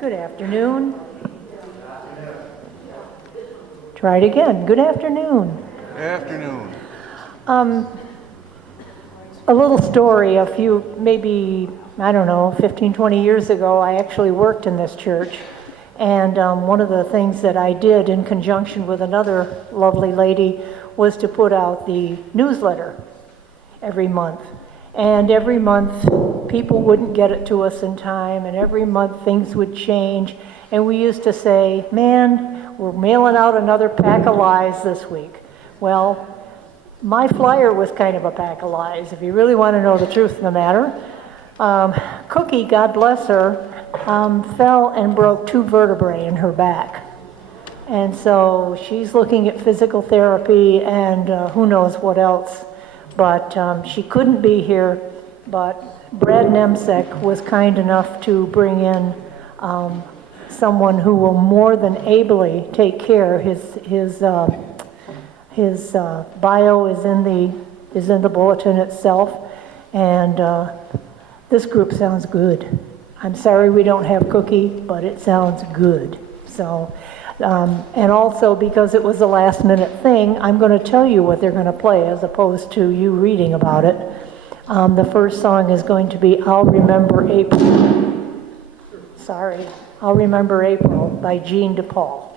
Good afternoon. Try it again. Good afternoon. Afternoon. A little story. Maybe, I don't know, 15, 20 years ago, I actually worked in this church. And one of the things that I did in conjunction with another lovely lady was to put out the newsletter every month. And every month, people wouldn't get it to us in time, and every month things would change. And we used to say, man, we're mailing out another pack of lies this week. Well, my flyer was kind of a pack of lies, if you really want to know the truth of the matter. Cookie, God bless her, fell and broke 2 vertebrae in her back. And so she's looking at physical therapy and who knows what else. But she couldn't be here, but Brad Nemcek was kind enough to bring in someone who will more than ably take care. His bio is in the bulletin itself, and this group sounds good. I'm sorry we don't have Cookie, but it sounds good. So, and also because it was a last minute thing, I'm going to tell you what they're going to play as opposed to you reading about it. The first song is going to be I'll Remember April. Sorry, I'll Remember April by Jean DePaul.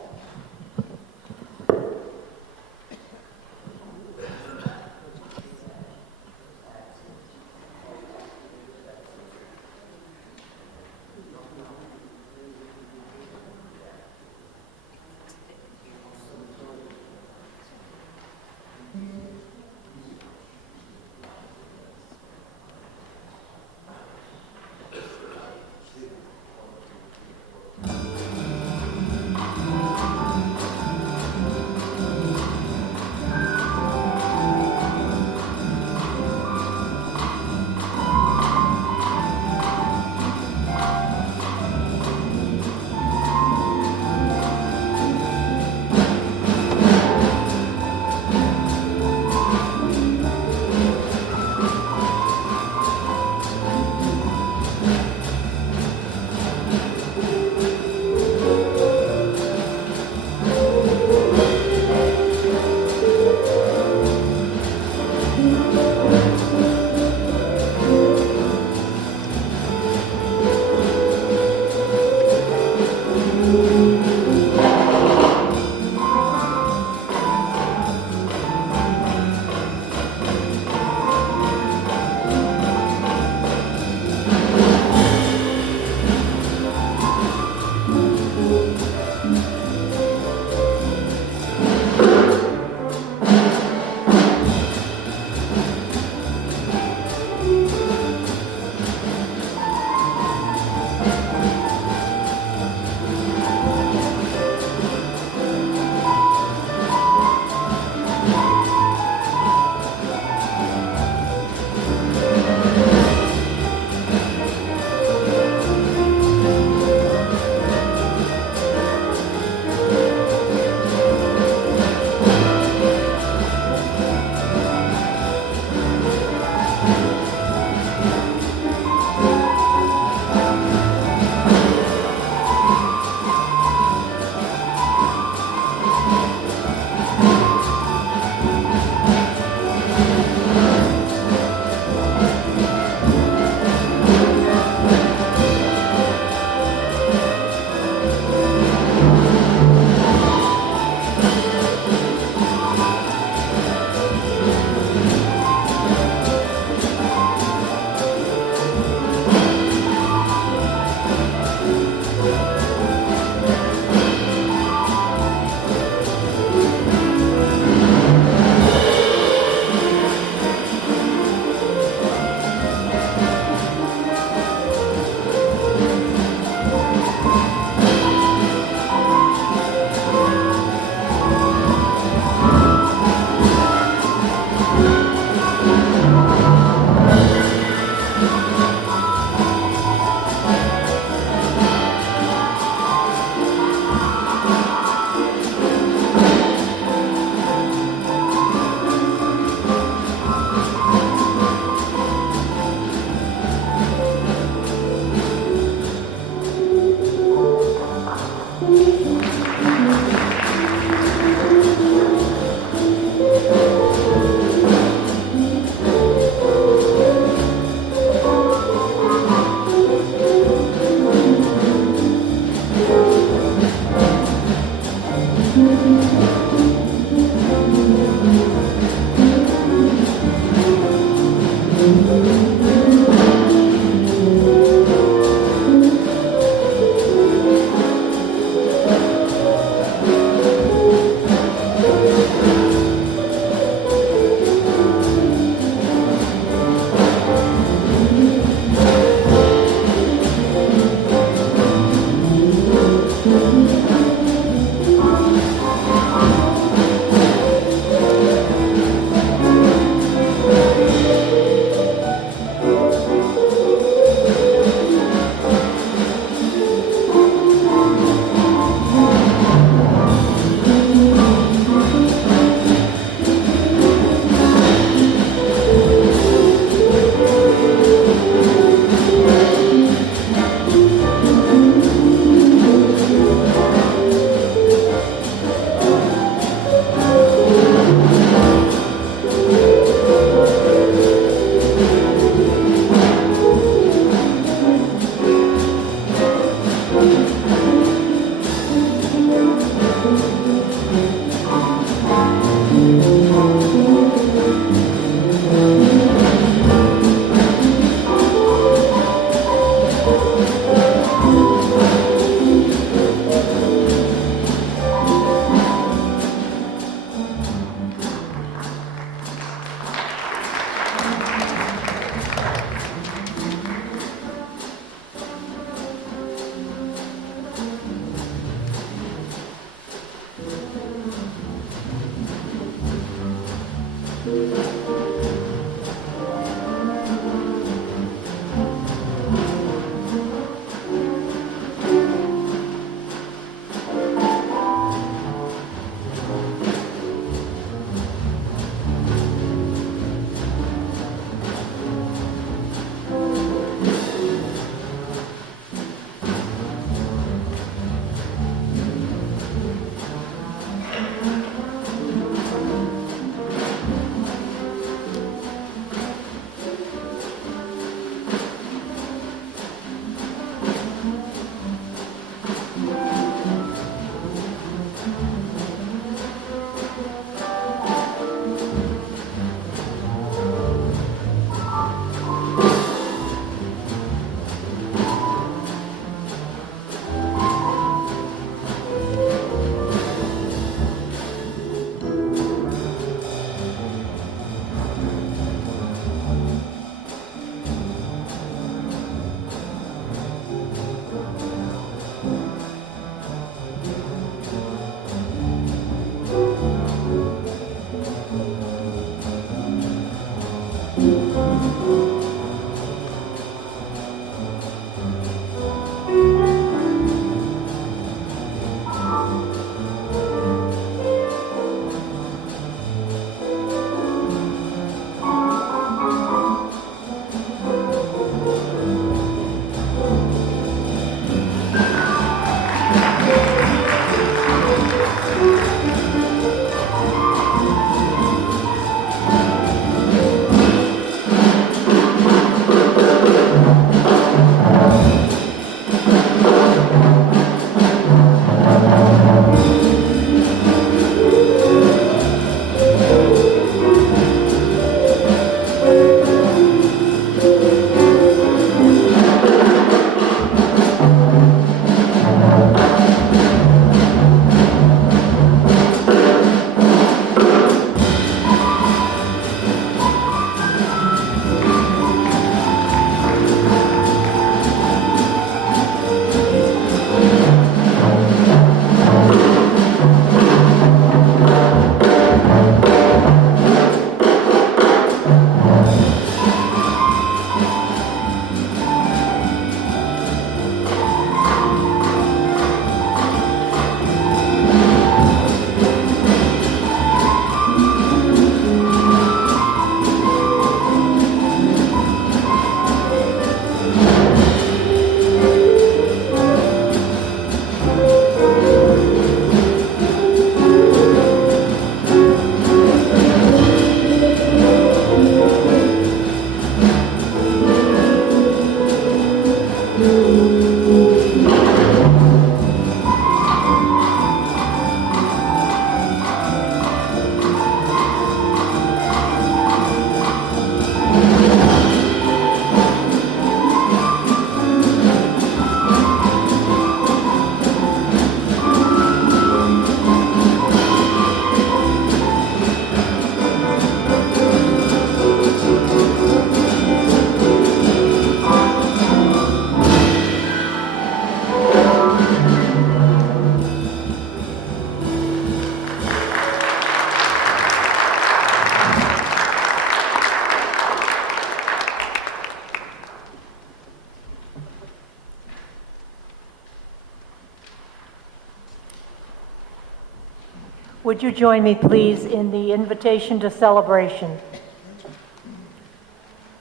Would you join me, please, in the invitation to celebration?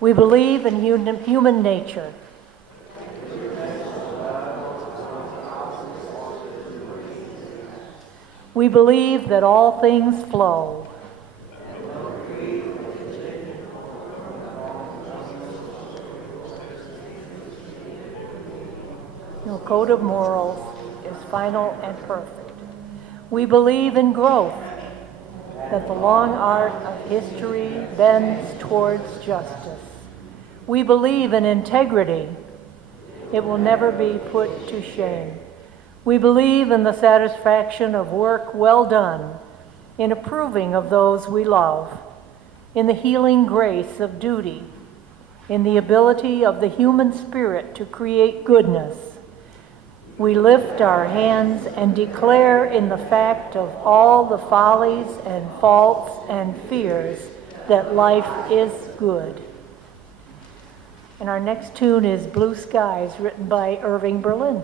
We believe in human nature. We believe that all things flow. No code of morals is final and perfect. We believe in growth, that the long arc of history bends towards justice. We believe in integrity. It will never be put to shame. We believe in the satisfaction of work well done, in approving of those we love, in the healing grace of duty, in the ability of the human spirit to create goodness. We lift our hands and declare in the fact of all the follies and faults and fears that life is good. And our next tune is Blue Skies, written by Irving Berlin.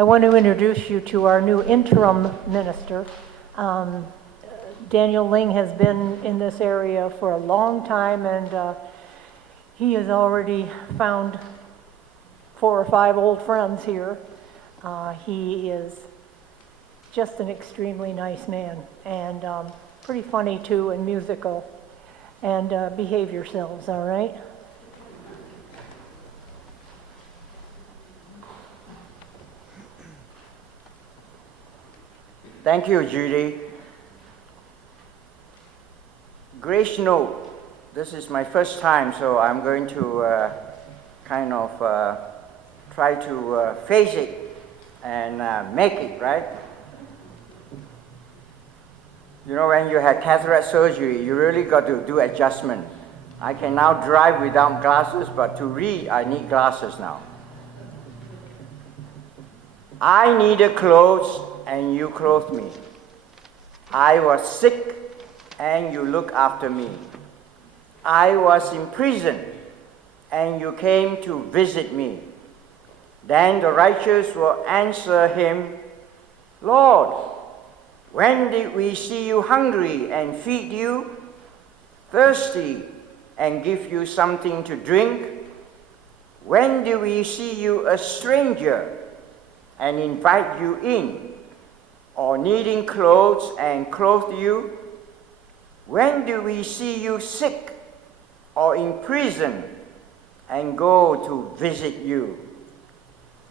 I want to introduce you to our new interim minister. Daniel Ling has been in this area for a long time, and he has already found 4 or 5 old friends here. He is just an extremely nice man, and pretty funny too, and musical. And behave yourselves, all right? Thank you, Judy. Grace note, this is my first time, so I'm going to try to face it and make it, right? You know, when you had cataract surgery, you really got to do adjustment. I can now drive without glasses, but to read, I need glasses now. I needed clothes, and you clothed me. I was sick, and you looked after me. I was in prison, and you came to visit me. Then the righteous will answer him, Lord, when did we see you hungry and feed you, thirsty and give you something to drink? When did we see you a stranger and invite you in, or needing clothes and clothe you? When do we see you sick or in prison and go to visit you?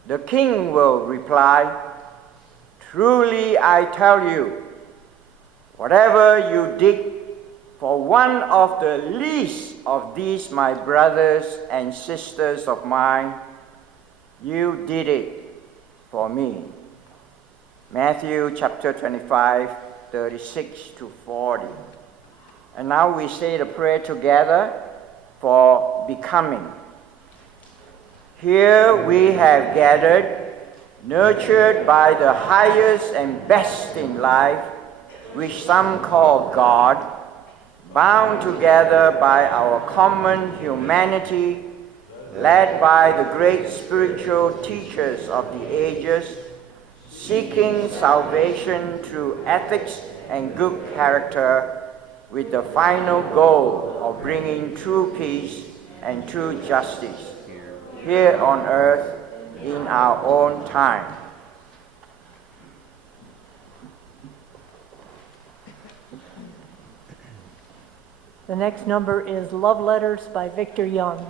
The king will reply, truly I tell you, whatever you did for one of the least of these my brothers and sisters of mine, you did it for me. Matthew chapter 25, 36 to 40. And now we say the prayer together for becoming. Here we have gathered, nurtured by the highest and best in life, which some call God, bound together by our common humanity, led by the great spiritual teachers of the ages, seeking salvation through ethics and good character, with the final goal of bringing true peace and true justice here on earth in our own time. The next number is Love Letters by Victor Young.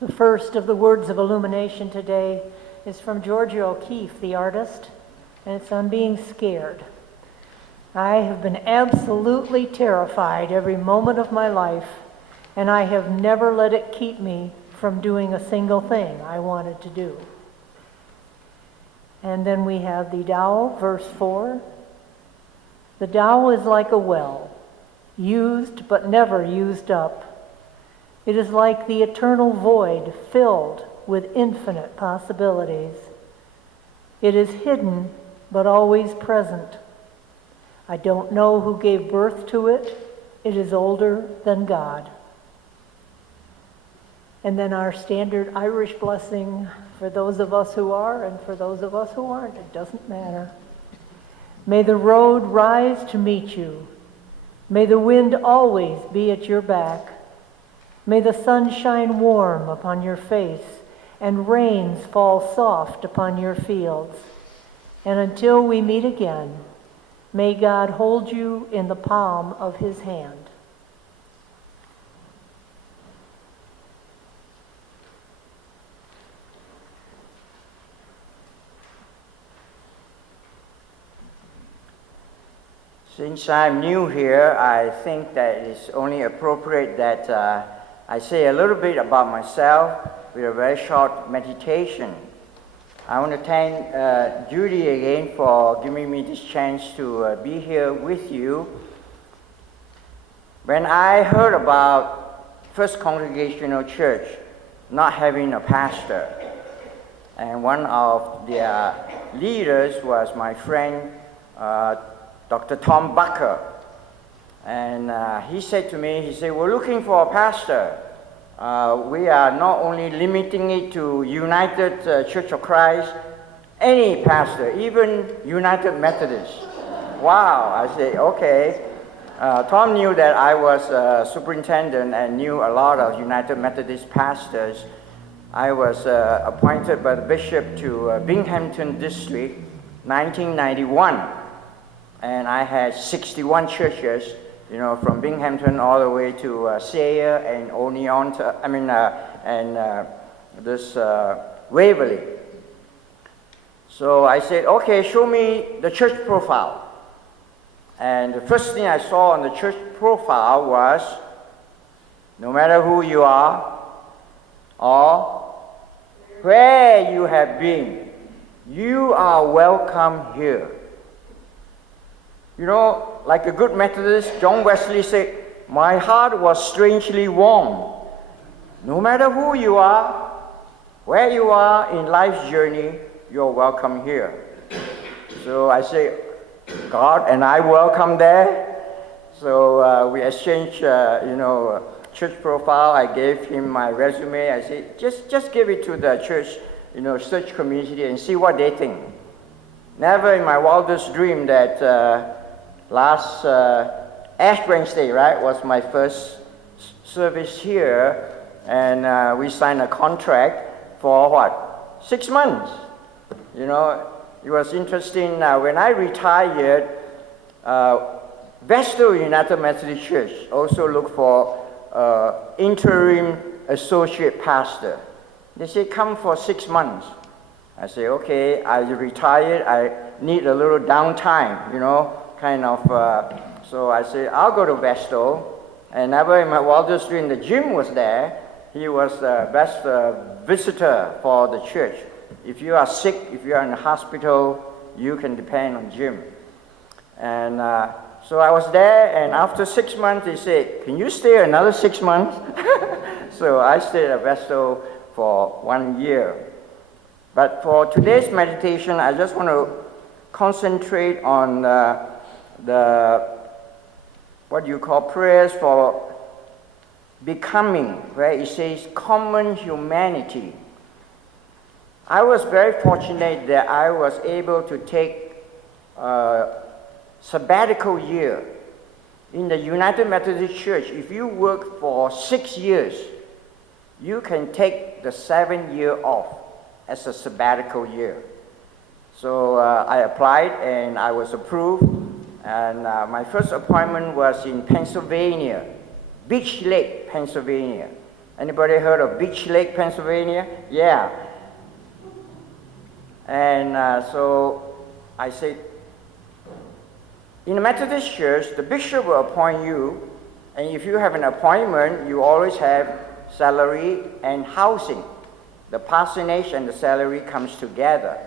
The first of the words of illumination today is from Georgia O'Keeffe, the artist, and it's on being scared. I have been absolutely terrified every moment of my life, and I have never let it keep me from doing a single thing I wanted to do. And then we have the Tao, verse 4. The Tao is like a well, used but never used up. It is like the eternal void filled with infinite possibilities. It is hidden but always present. I don't know who gave birth to it. It is older than God. And then our standard Irish blessing for those of us who are and for those of us who aren't. It doesn't matter. May the road rise to meet you. May the wind always be at your back. May the sun shine warm upon your face and rains fall soft upon your fields. And until we meet again, may God hold you in the palm of his hand. Since I'm new here, I think that it's only appropriate that I say a little bit about myself with a very short meditation. I want to thank Judy again for giving me this chance to be here with you. When I heard about First Congregational Church not having a pastor, and one of their leaders was my friend Dr. Tom Bucker. And he said to me, he said, we're looking for a pastor. We are not only limiting it to United Church of Christ, any pastor, even United Methodist. Wow, I said, okay. Tom knew that I was a superintendent and knew a lot of United Methodist pastors. I was appointed by the bishop to Binghamton District, 1991. And I had 61 churches, from Binghamton all the way to Sayre and Oneonta, this Waverly. So I said, okay, show me the church profile. And the first thing I saw on the church profile was, no matter who you are or where you have been, you are welcome here. Like a good Methodist, John Wesley said, my heart was strangely warm. No matter who you are, where you are in life's journey, you're welcome here. So I say, God and I welcome there. So we exchanged, church profile. I gave him my resume. I said, just give it to the church, search community and see what they think. Never in my wildest dream that last Ash Wednesday, right, was my first service here, and we signed a contract for 6 months. It was interesting. When I retired, Vestal United Methodist Church also looked for interim associate pastor. They said, come for 6 months. I say, okay, I retired. I need a little downtime, so I said, I'll go to Vestal. And never in my wildest dream, the Jim was there. He was the best visitor for the church. If you are sick, if you are in the hospital, you can depend on Jim. And so I was there, and after 6 months, they said, can you stay another 6 months? So I stayed at Vestal for 1 year. But for today's meditation, I just want to concentrate on what you call prayers for becoming, where it says common humanity. I was very fortunate that I was able to take a sabbatical year. In the United Methodist Church, if you work for 6 years, you can take the 7th year off as a sabbatical year. So I applied and I was approved. And my first appointment was in Pennsylvania, Beach Lake, Pennsylvania. Anybody heard of Beach Lake, Pennsylvania? Yeah. And so I said, in the Methodist Church, the bishop will appoint you, and if you have an appointment, you always have salary and housing. The parsonage and the salary comes together.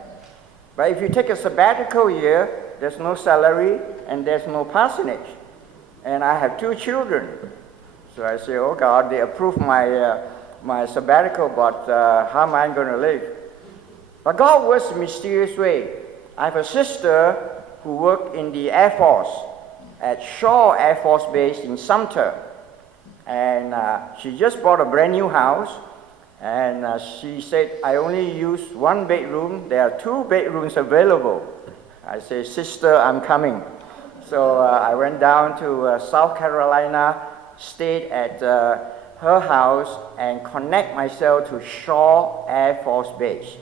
But if you take a sabbatical year, there's no salary and there's no parsonage. And I have 2 children. So I say, oh God, they approved my sabbatical, but how am I going to live? But God works in a mysterious way. I have a sister who worked in the Air Force at Shaw Air Force Base in Sumter. And she just bought a brand new house. And she said, I only use 1 bedroom. There are 2 bedrooms available. I said, sister, I'm coming. So I went down to South Carolina, stayed at her house, and connect myself to Shaw Air Force Base.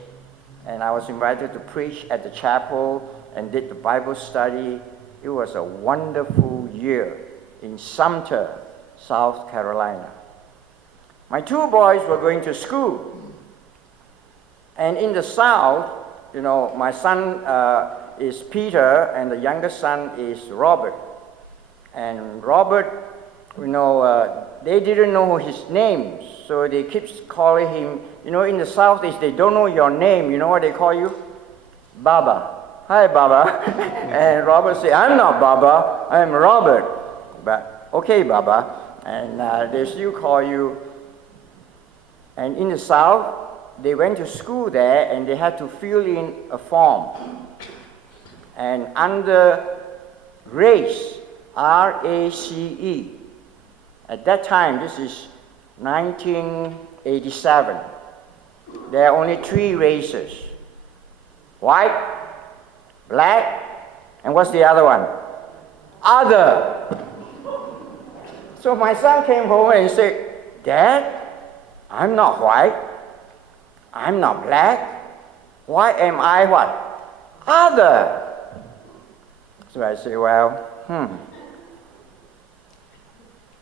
And I was invited to preach at the chapel and did the Bible study. It was a wonderful year in Sumter, South Carolina. My 2 boys were going to school. And in the South, you know, my son is Peter, and the youngest son is Robert. And Robert, you know, they didn't know his name, so they keep calling him, you know, in the South, if they don't know your name, you know what they call you? Baba. Hi, Baba. And Robert said, I'm not Baba, I'm Robert. But, okay, Baba. And they still call you. And in the South, they went to school there, and they had to fill in a form. And under race, R-A-C-E, at that time, this is 1987, there are only 3 races: white, black, and what's the other one? Other. So my son came home and said, Dad, I'm not white, I'm not black, why am I what? Other. So I say, well,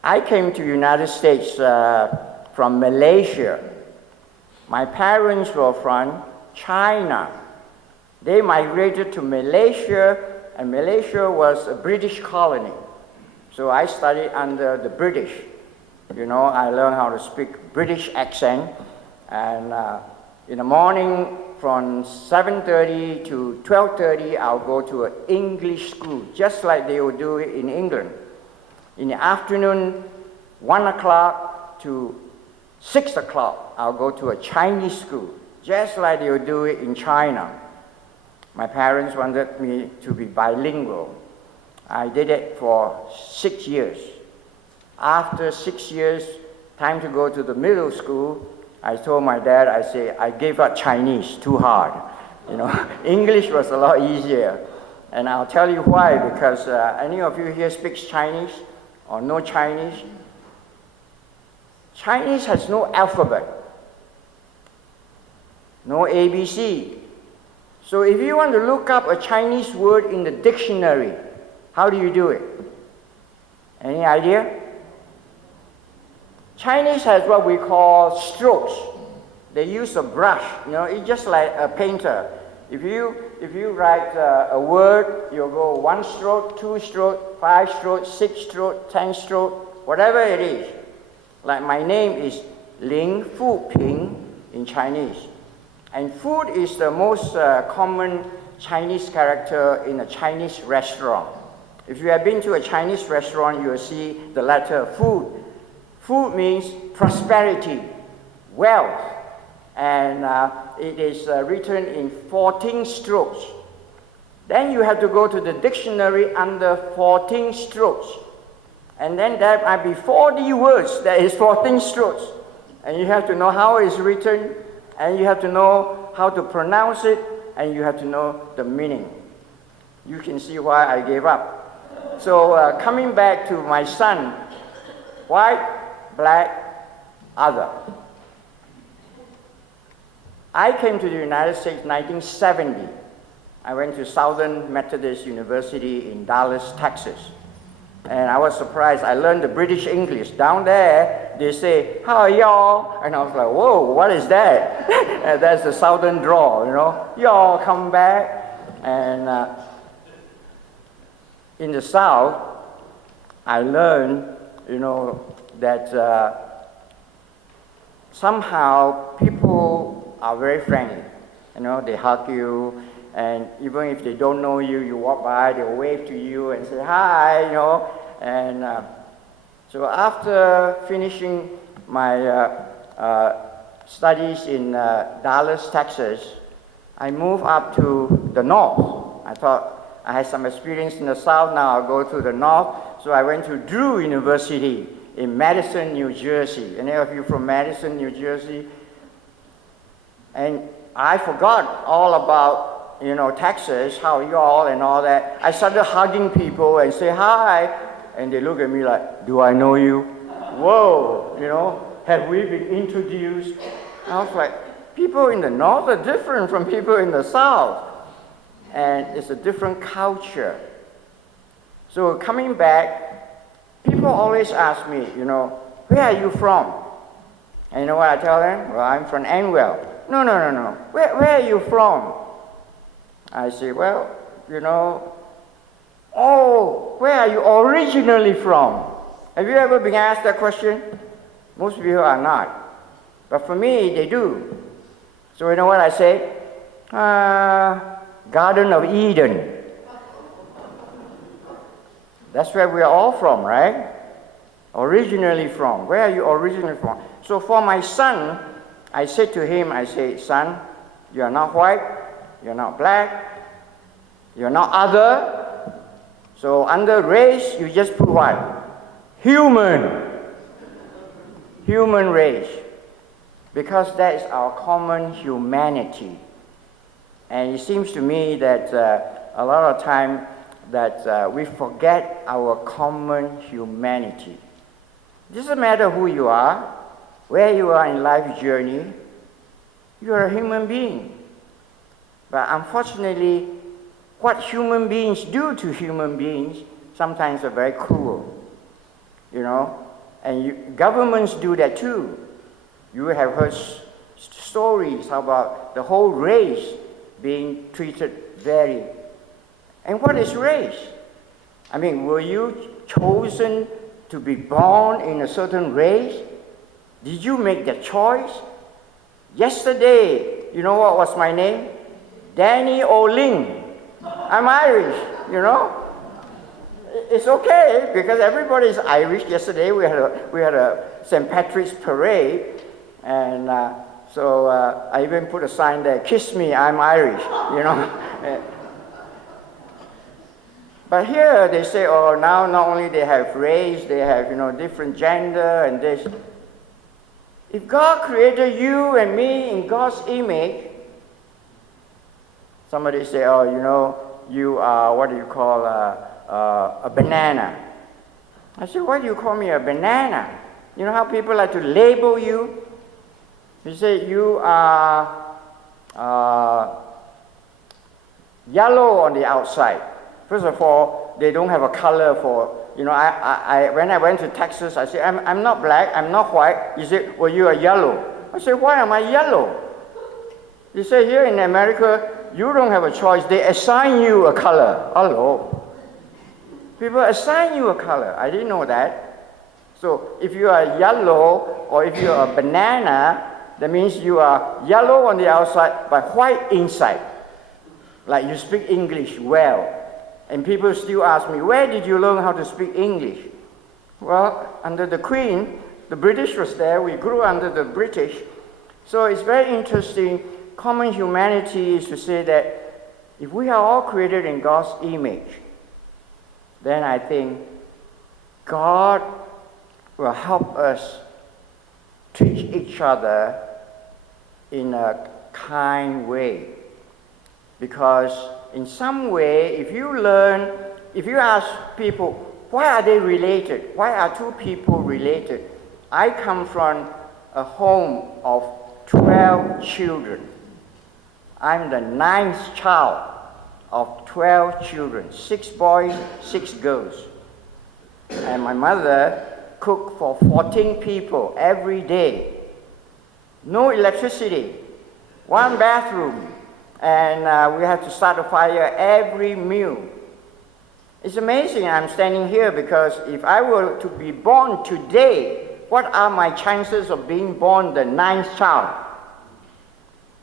I came to the United States from Malaysia. My parents were from China. They migrated to Malaysia, and Malaysia was a British colony. So I studied under the British. You know, I learned how to speak British accent. And in the morning from 7:30 to 12:30, I'll go to an English school, just like they would do it in England. In the afternoon, 1 o'clock to 6 o'clock, I'll go to a Chinese school, just like they would do it in China. My parents wanted me to be bilingual. I did it for 6 years. After 6 years, time to go to the middle school, I told my dad, I say, I gave up Chinese, too hard. You know, English was a lot easier. And I'll tell you why, because any of you here speaks Chinese or know Chinese? Chinese has no alphabet, no ABC. So if you want to look up a Chinese word in the dictionary, how do you do it? Any idea? Chinese has what we call strokes. They use a brush, you know, it's just like a painter. If you write a word, you'll go 1 stroke, 2 stroke, 5 stroke, 6 stroke, 10 stroke, whatever it is. Like my name is Ling Fu Ping in Chinese. And food is the most common Chinese character in a Chinese restaurant. If you have been to a Chinese restaurant, you will see the letter food. Food means prosperity, wealth, and it is written in 14 strokes. Then you have to go to the dictionary under 14 strokes. And then there might be 40 words that is 14 strokes. And you have to know how it's written, and you have to know how to pronounce it, and you have to know the meaning. You can see why I gave up. So coming back to my son, white, black, other. I came to the United States in 1970. I went to Southern Methodist University in Dallas, Texas. And I was surprised. I learned the British English. Down there, they say, "How are y'all?" And I was like, "Whoa, what is that?" And that's the southern drawl, you know. "Y'all come back." And in the South, I learned, you know, that somehow people are very friendly. You know, they hug you, and even if they don't know you, you walk by, they'll wave to you and say hi, you know. And so after finishing my studies in Dallas, Texas, I moved up to the north. I thought I had some experience in the South, now I'll go to the north. So I went to Drew University in Madison, New Jersey. Any of you from Madison, New Jersey? And I forgot all about, you know, Texas, how you all and all that. I started hugging people and say hi, and they look at me like, "Do I know you?" Whoa, you know, have we been introduced? I was like, people in the north are different from people in the south, and it's a different culture. So coming back, people always ask me, you know, "Where are you from?" And you know what I tell them? "Well, I'm from Anwell." No. Where are you from?" I say, "Well, you know, oh, where are you originally from?" Have you ever been asked that question? Most people are not. But for me, they do. So you know what I say? Garden of Eden. That's where we are all from, right? Originally from. Where are you originally from? So for my son, I said to him, I say, "Son, you are not white, you're not black, you're not other. So under race, you just put what? Human. Human race. Because that is our common humanity." And it seems to me that a lot of time that we forget our common humanity. It doesn't matter who you are, where you are in life's journey, you are a human being. But unfortunately, what human beings do to human beings sometimes are very cruel, you know, and governments do that too. You have heard stories about the whole race being treated very. And what is race? I mean, were you chosen to be born in a certain race? Did you make that choice? Yesterday, you know what was my name? Danny Ling. I'm Irish, you know. It's okay because everybody is Irish. Yesterday we had a St. Patrick's parade, and so I even put a sign there, "Kiss me, I'm Irish," you know. But here they say, oh, now not only they have race, they have, you know, different gender and this. If God created you and me in God's image, somebody say, "Oh, you know, you are what do you call a banana?" I say, "Why do you call me a banana?" You know how people like to label you? You say you are yellow on the outside. First of all, they don't have a color for, you know, when I went to Texas, I said, I'm not black, I'm not white. You say, "Well, you are yellow." I said, "Why am I yellow?" You say, "Here in America, you don't have a choice. They assign you a color." Hello. People assign you a color. I didn't know that. So if you are yellow or if you are a banana, that means you are yellow on the outside but white inside. Like you speak English well. And people still ask me, "Where did you learn how to speak English?" Well, under the Queen, the British was there. We grew under the British. So it's very interesting. Common humanity is to say that if we are all created in God's image, then I think God will help us treat each other in a kind way. Because in some way, if you ask people, why are they related? Why are two people related? I come from a home of 12 children. I'm the 9th child of 12 children, 6 boys, 6 girls. And my mother cooked for 14 people every day. No electricity, one bathroom, and we had to start a fire every meal. It's amazing I'm standing here because if I were to be born today, what are my chances of being born the 9th child?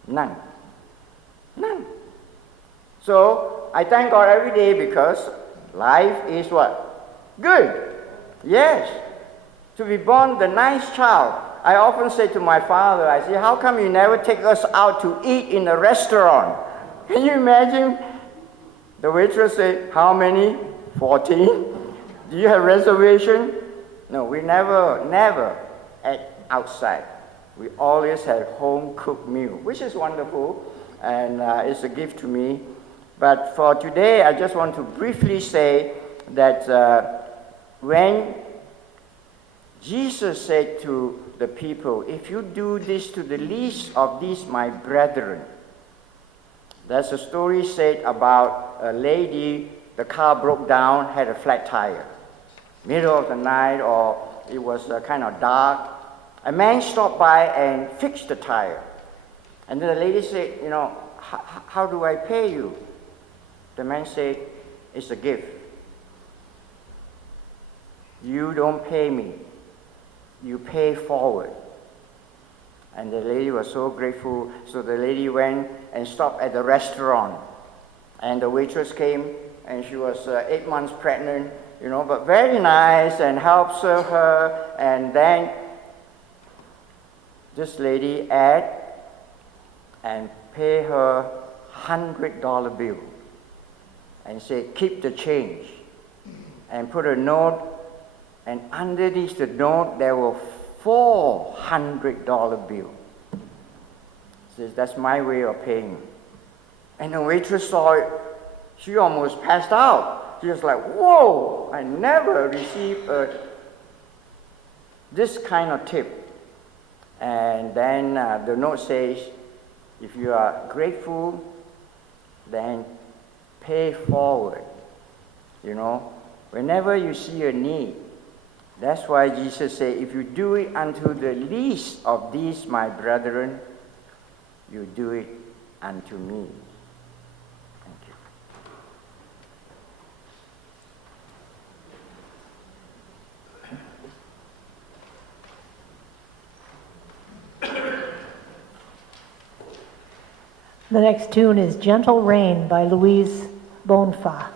None. None. So I thank God every day because life is what? Good. Yes. To be born the 9th child. I often say to my father, I say, how come you never take us out to eat in a restaurant? Can you imagine? The waitress said, how many? 14? Do you have reservation? No, we never ate outside. We always had home-cooked meal, which is wonderful, and it's a gift to me. But for today, I just want to briefly say that when Jesus said to the people, if you do this to the least of these my brethren, there's a story said about a lady, the car broke down, had a flat tire. Middle of the night, or it was kind of dark. A man stopped by and fixed the tire. And then the lady said, you know, how do I pay you? The man said, it's a gift. You don't pay me. You pay forward. And the lady was so grateful. So the lady went and stopped at the restaurant. And the waitress came, and she was 8 months pregnant, you know, but very nice, and helped serve her. And then this lady add and pay her $100 bill and say, keep the change, and put a note, and underneath the note there were $400 bill. Says, that's my way of paying. And the waitress saw it. She almost passed out. She was like, whoa, I never received this kind of tip. And then the note says, if you are grateful, then pay forward. You know, whenever you see a need. That's why Jesus said, if you do it unto the least of these my brethren, you do it unto me. Thank you. The next tune is Gentle Rain by Louise Bonfa.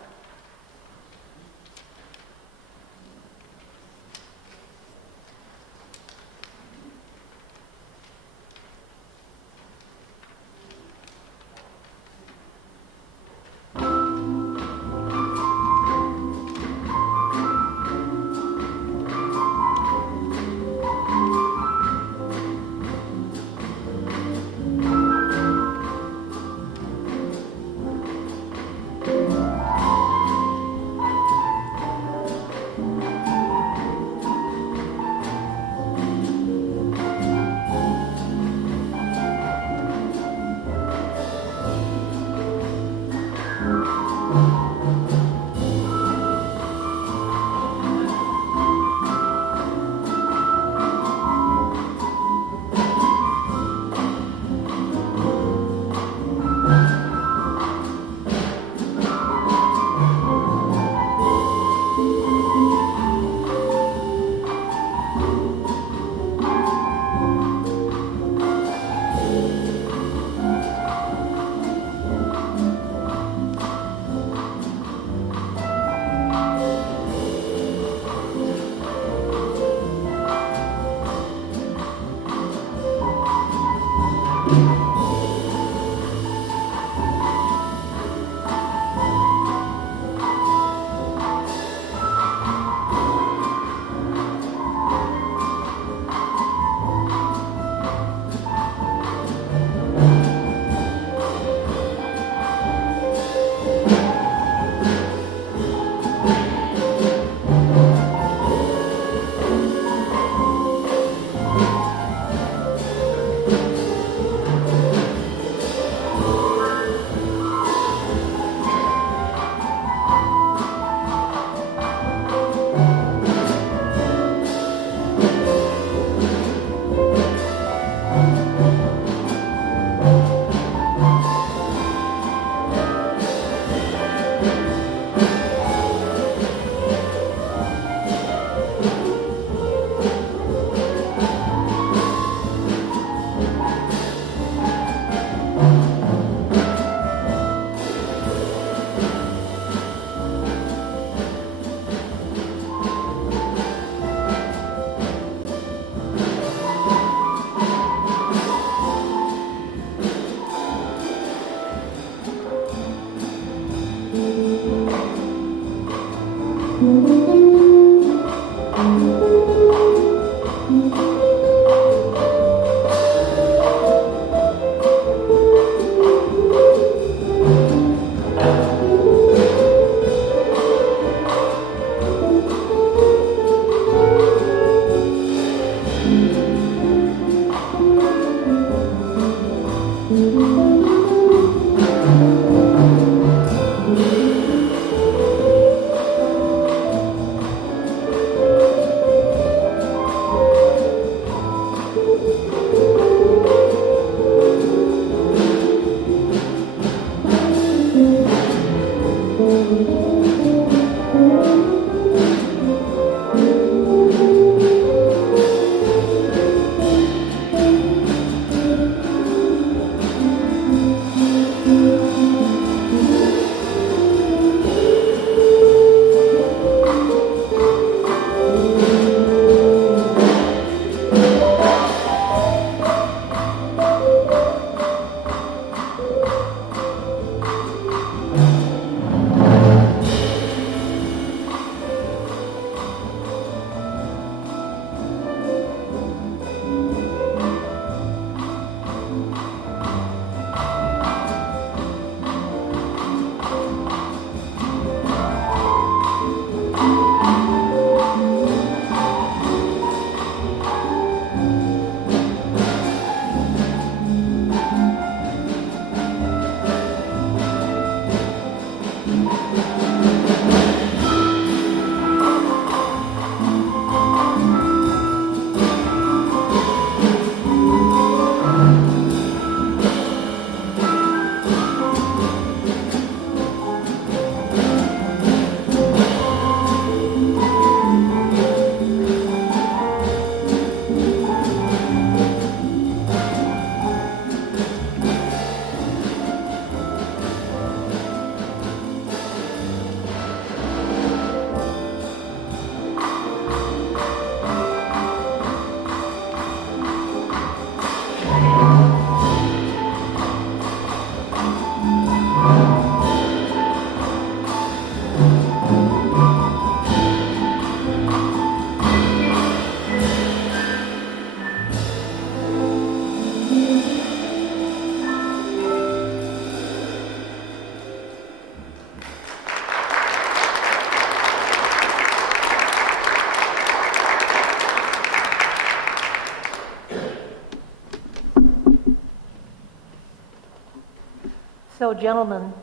So, gentlemen,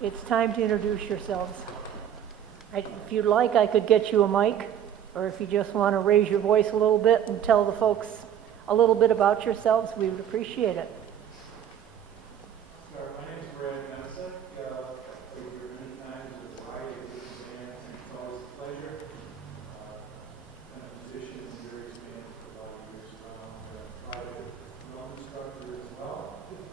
it's time to introduce yourselves. If you'd like, I could get you a mic, or if you just want to raise your voice a little bit and tell the folks a little bit about yourselves, we would appreciate it. My name is Nemcek. I've played here many times with a variety of different bands, and it's always a pleasure. I'm a musician in various bands for a lot of years. I'm a private drum instructor as well, and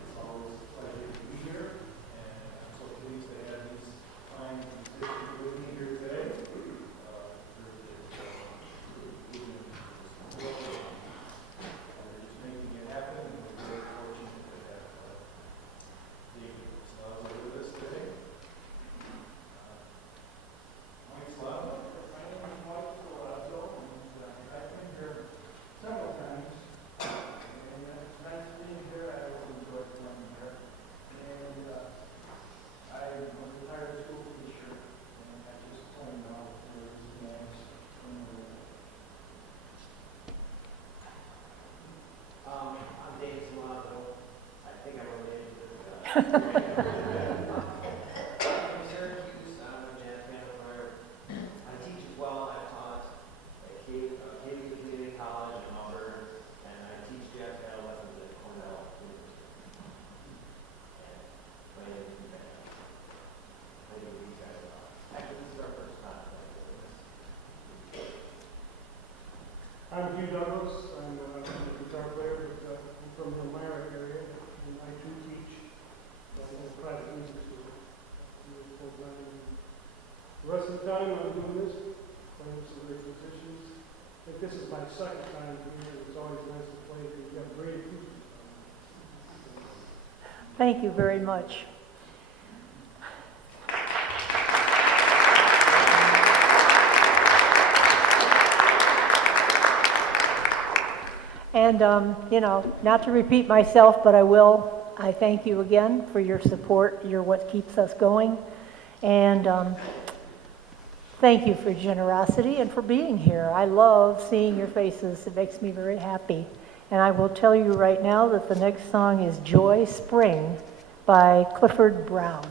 it's always a pleasure to be here. And I'm so pleased to have these fine musicians with me here today. Just making it happen, and we're very fortunate to have Sollazo with us today. Sollazo. My name is Sollazo, and I've been here several times, and it's nice being here. I always enjoy coming here. And I was a retired school teacher, and I just pointed out there was bands in the I'm Dave Sollazo. I think I'm related to the guy. I'm from Syracuse. I'm a jazz band player. I teach as well. I taught at Cape Community College in Auburn, and I teach jazz band lessons at Cornell University. And my name is Hugh. I think these guys are. Actually, this is our first time playing with this. I'm Hugh Douglas. I'm a guitar player I'm from the Elmira area, and I too teach at a private music school. The rest of the time I'm doing this, playing with some great musicians. I think this is my second time here, and it's always nice to play because you have great acoustic. Thank you very much. And, not to repeat myself, but I will. I thank you again for your support. You're what keeps us going. And thank you for your generosity and for being here. I love seeing your faces. It makes me very happy. And I will tell you right now that the next song is Joy Spring by Clifford Brown.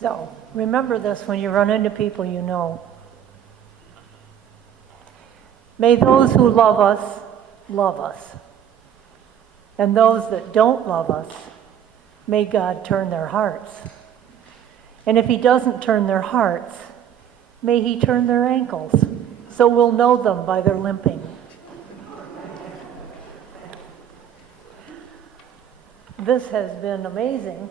So, remember this when you run into people you know. May those who love us. And those that don't love us, may God turn their hearts. And if he doesn't turn their hearts, may he turn their ankles, so we'll know them by their limping. This has been amazing,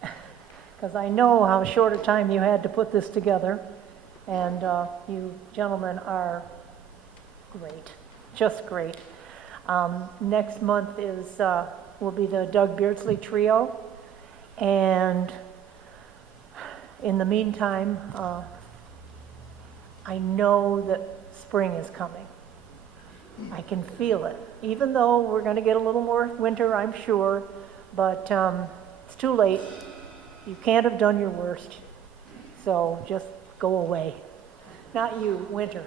because I know how short a time you had to put this together, and you gentlemen are great, just great. Next month will be the Doug Beardsley Trio, and in the meantime, I know that spring is coming. I can feel it, even though we're going to get a little more winter, I'm sure, but it's too late. You can't have done your worst, so just go away. Not you, winter.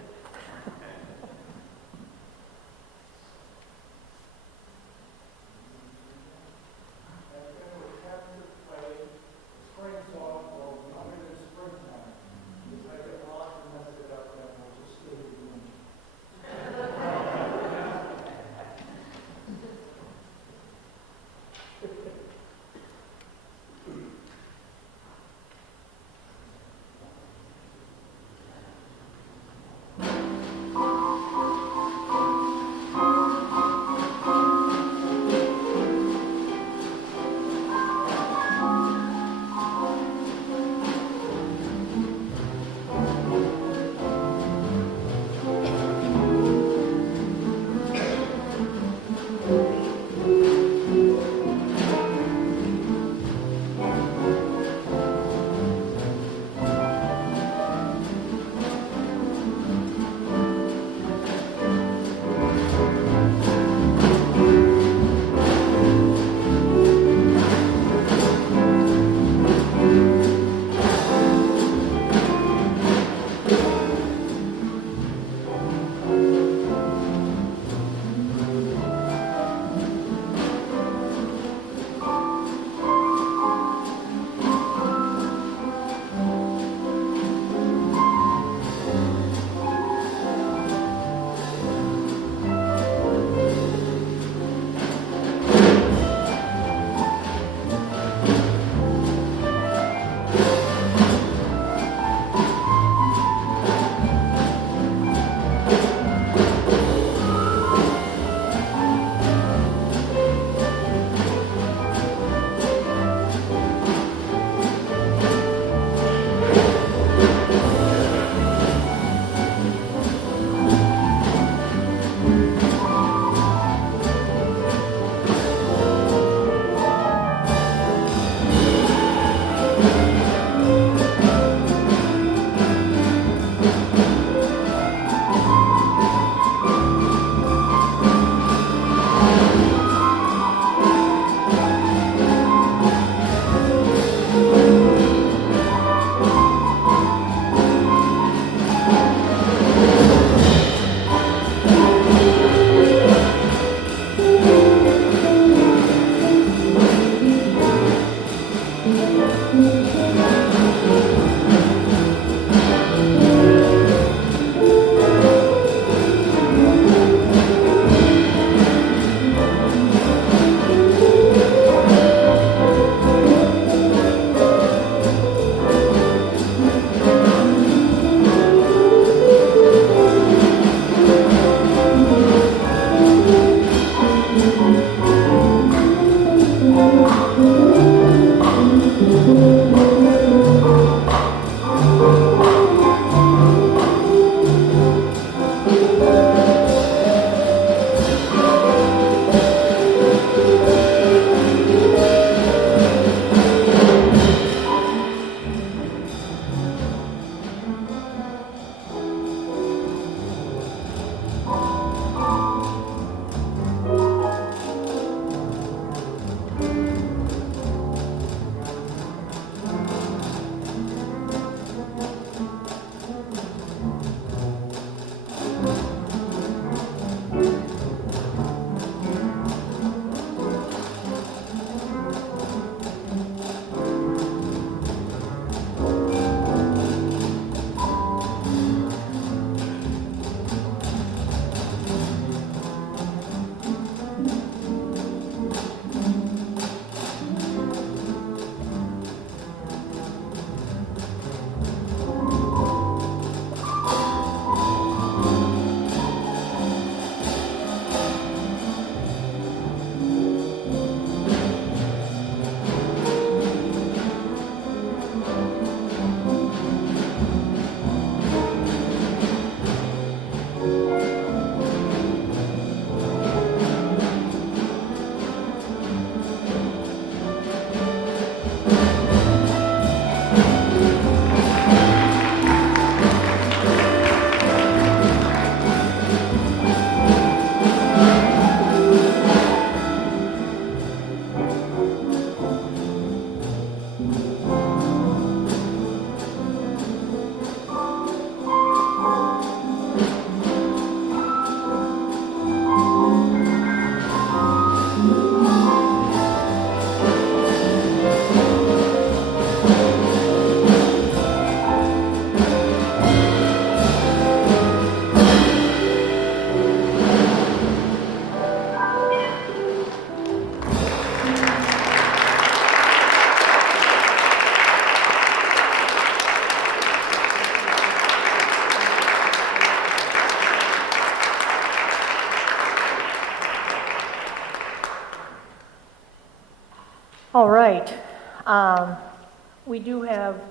We do have,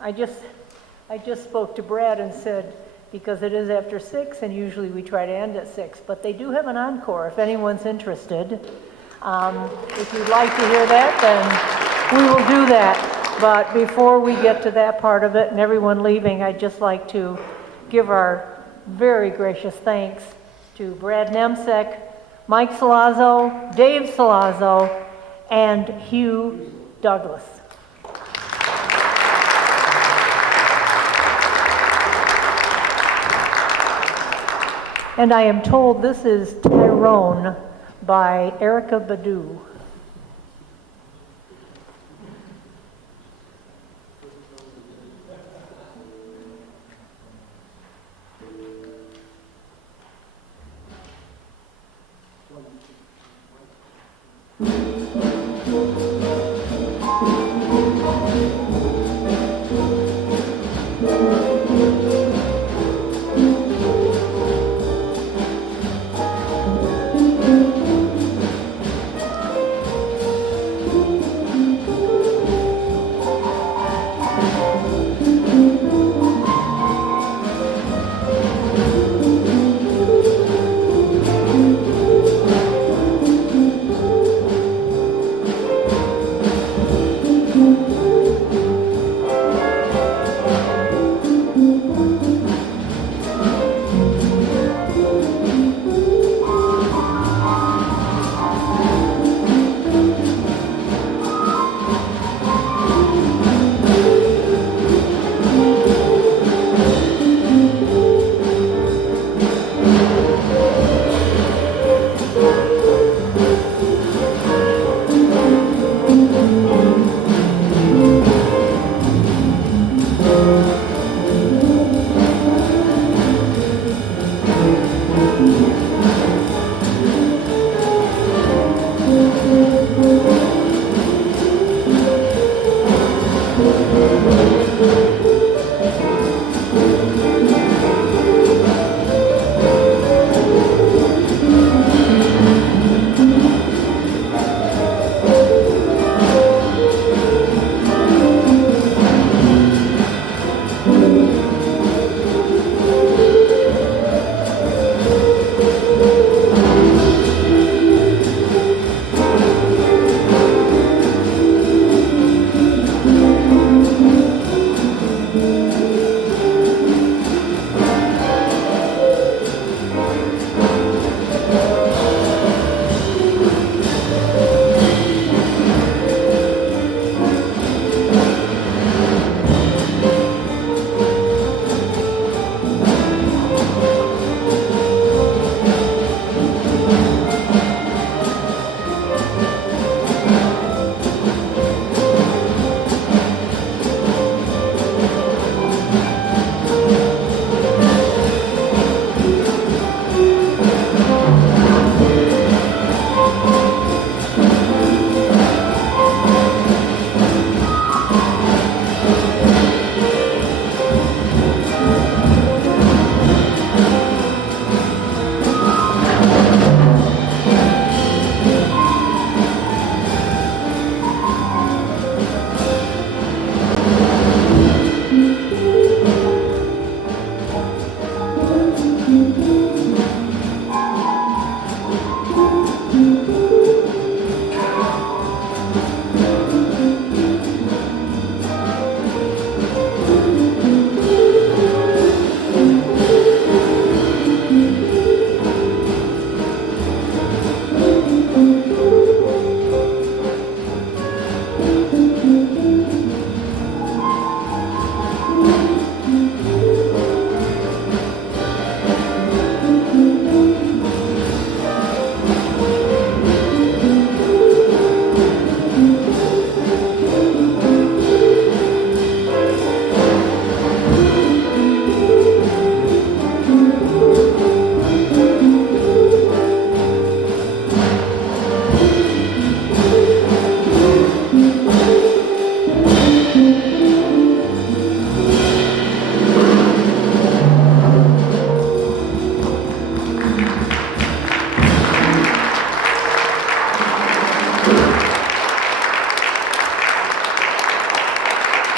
I just spoke to Brad and said, because it is after 6, and usually we try to end at 6, but they do have an encore if anyone's interested. If you'd like to hear that, then we will do that. But before we get to that part of it and everyone leaving, I'd just like to give our very gracious thanks to Brad Nemcek, Mike Sollazo, Dave Sollazo, and Hugh Douglas. And I am told this is Tyrone by Erica Badu.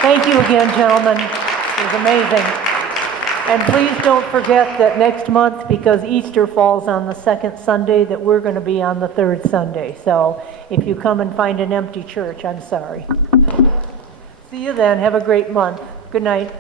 Thank you again, gentlemen. It was amazing. And please don't forget that next month, because Easter falls on the second Sunday, that we're going to be on the third Sunday. So if you come and find an empty church, I'm sorry. See you then. Have a great month. Good night.